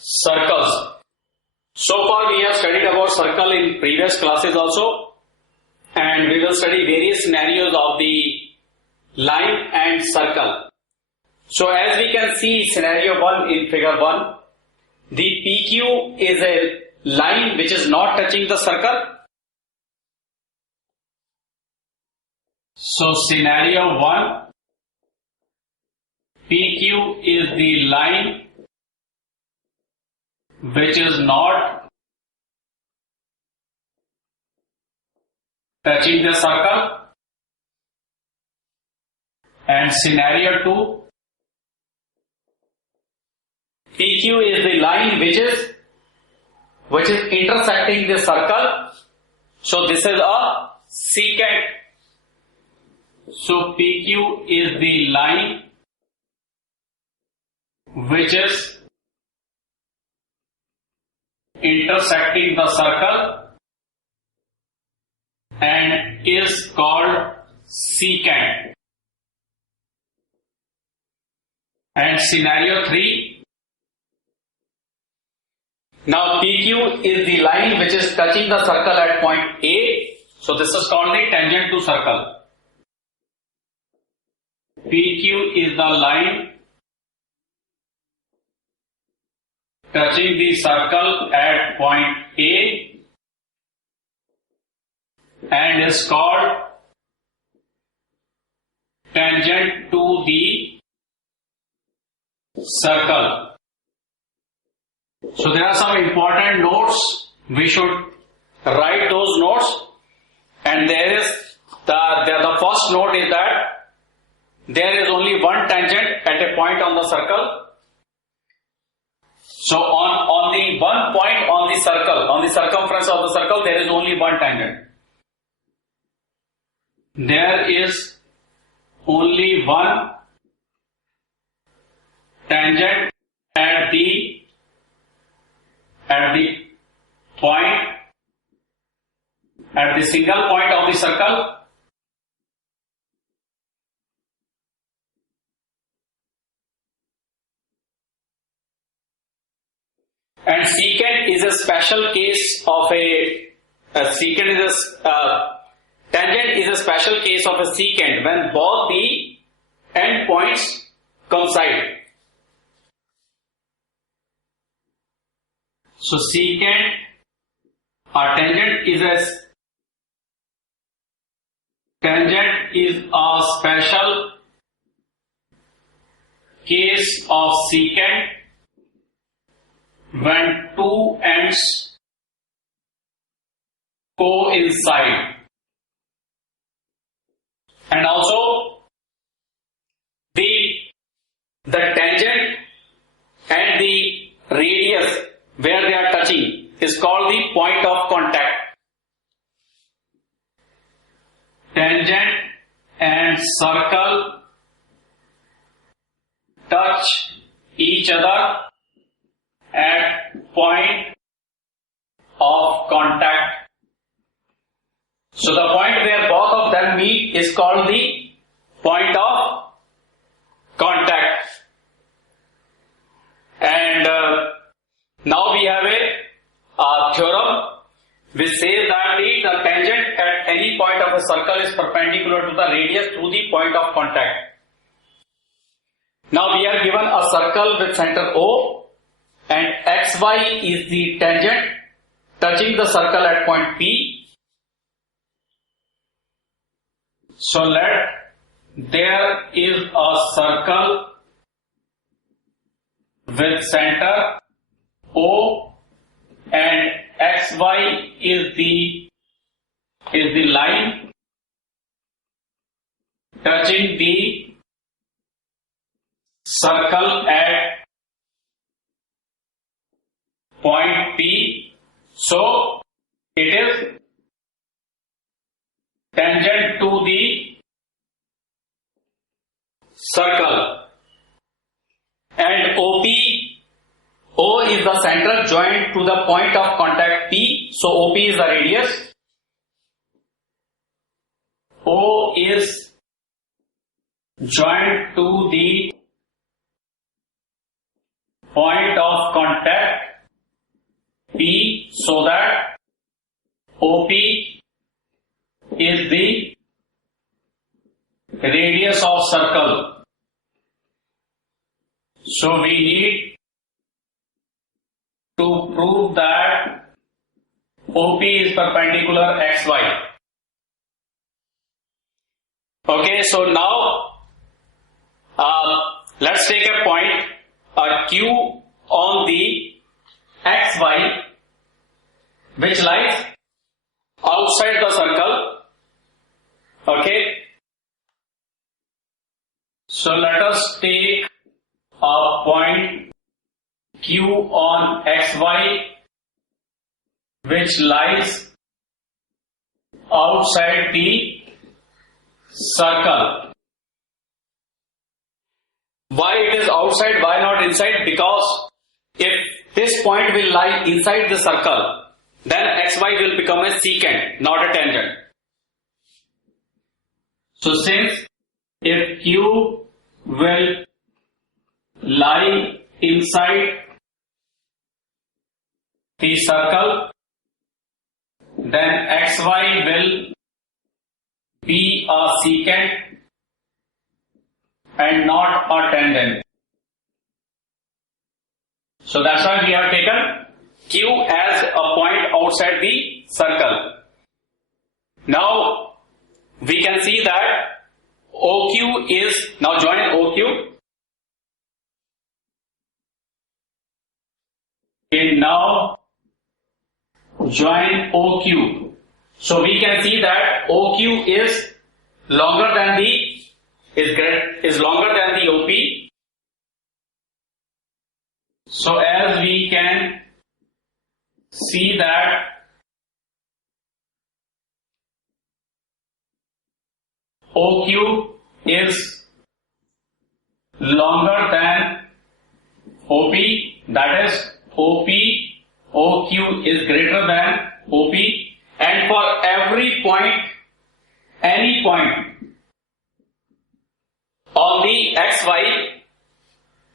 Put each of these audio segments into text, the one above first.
Circles. So far we have studied about circle in previous classes also, and we will study various scenarios of the line and circle. So as we can see scenario 1 in figure 1, the PQ is a line which is not touching the circle. So scenario 1, PQ is the line which is not touching the circle, and scenario 2, PQ is the line which is intersecting the circle. So this is a secant. So PQ is the line which is intersecting the circle and is called secant. And scenario 3, now PQ is the line which is touching the circle at point A. So this is called the tangent to circle. PQ is the line touching the circle at point A and is called tangent to the circle. So there are some important notes. We should write those notes, and there is the first note is that there is only one tangent at a point on the circle. So on the one point on the circle, on the circumference of the circle, there is only one tangent. There is only one tangent at the point, at the single point of the circle. And secant is a special case of tangent is a special case of a secant when both the end points coincide. So secant or tangent is a special case of secant when two ends coincide, and also the tangent and the radius where they are touching is called the point of contact. Tangent and circle touch each other at point of contact. So the point where both of them meet is called the point of contact. And now we have a theorem which says that the tangent at any point of a circle is perpendicular to the radius through the point of contact. Now we are given a circle with center O, and xy is the tangent touching the circle at point P. So there is a circle with center O, and xy is the line touching the circle at point P. So it is tangent to the circle. And O is the center joined to the point of contact P. So OP is the radius. O is joined to the point of contact P, so that OP is the radius of circle. So we need to prove that OP is perpendicular XY. Okay, so now let's take a point Q on the XY which lies outside the circle. Okay, so let us take a point Q on XY which lies outside the circle. Why it is outside, why not inside? Because if this point will lie inside the circle, then XY will become a secant, not a tangent. So since if Q will lie inside the circle, then XY will be a secant and not a tangent. So that's why we have taken Q as a point outside the circle. Now we can see that OQ is, now join OQ. Okay, now join OQ. So we can see that OQ is longer than the OP. So as we can see that OQ is longer than OP, that is OQ is greater than OP, and for every point, any point on the XY,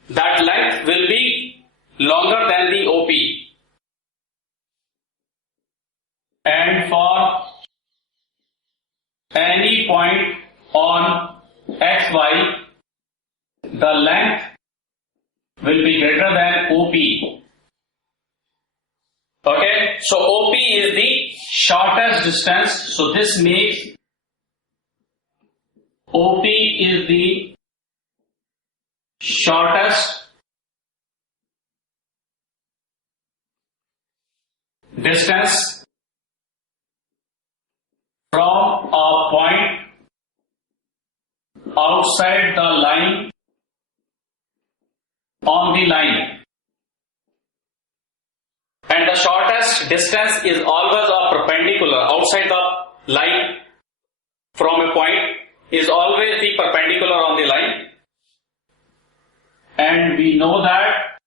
that length will be longer than the OP. And for any point on XY, the length will be greater than OP. Okay, so OP is the shortest distance, so this makes OP is the shortest distance from a point outside the line on the line. And the shortest distance is always a perpendicular outside the line from a point is always the perpendicular on the line. And we know that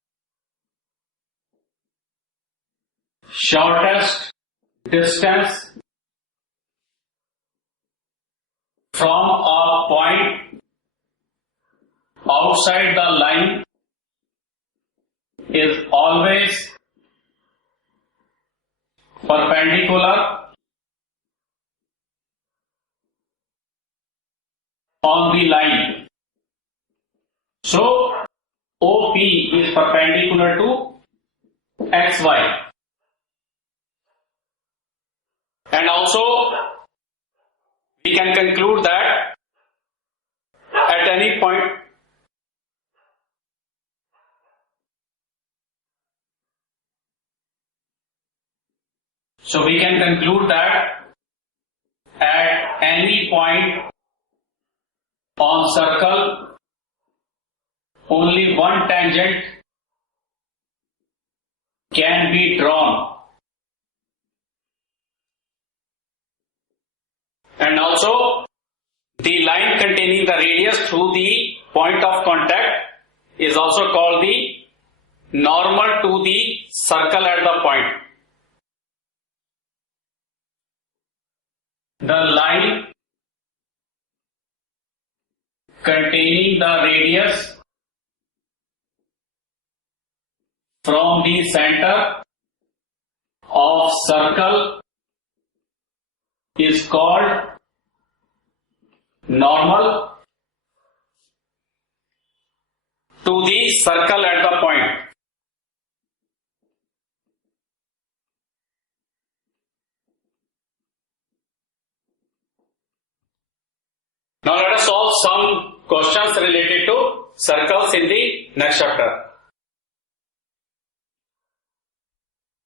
shortest distance from a point outside the line is always perpendicular on the line. So OP is perpendicular to XY. And also we can conclude that at any point at any point on circle only one tangent can be drawn. And also the line containing the radius through the point of contact is also called the normal to the circle at the point. The line containing the radius from the center of circle is called normal to the circle at the point. Now let us solve some questions related to circles in the next chapter.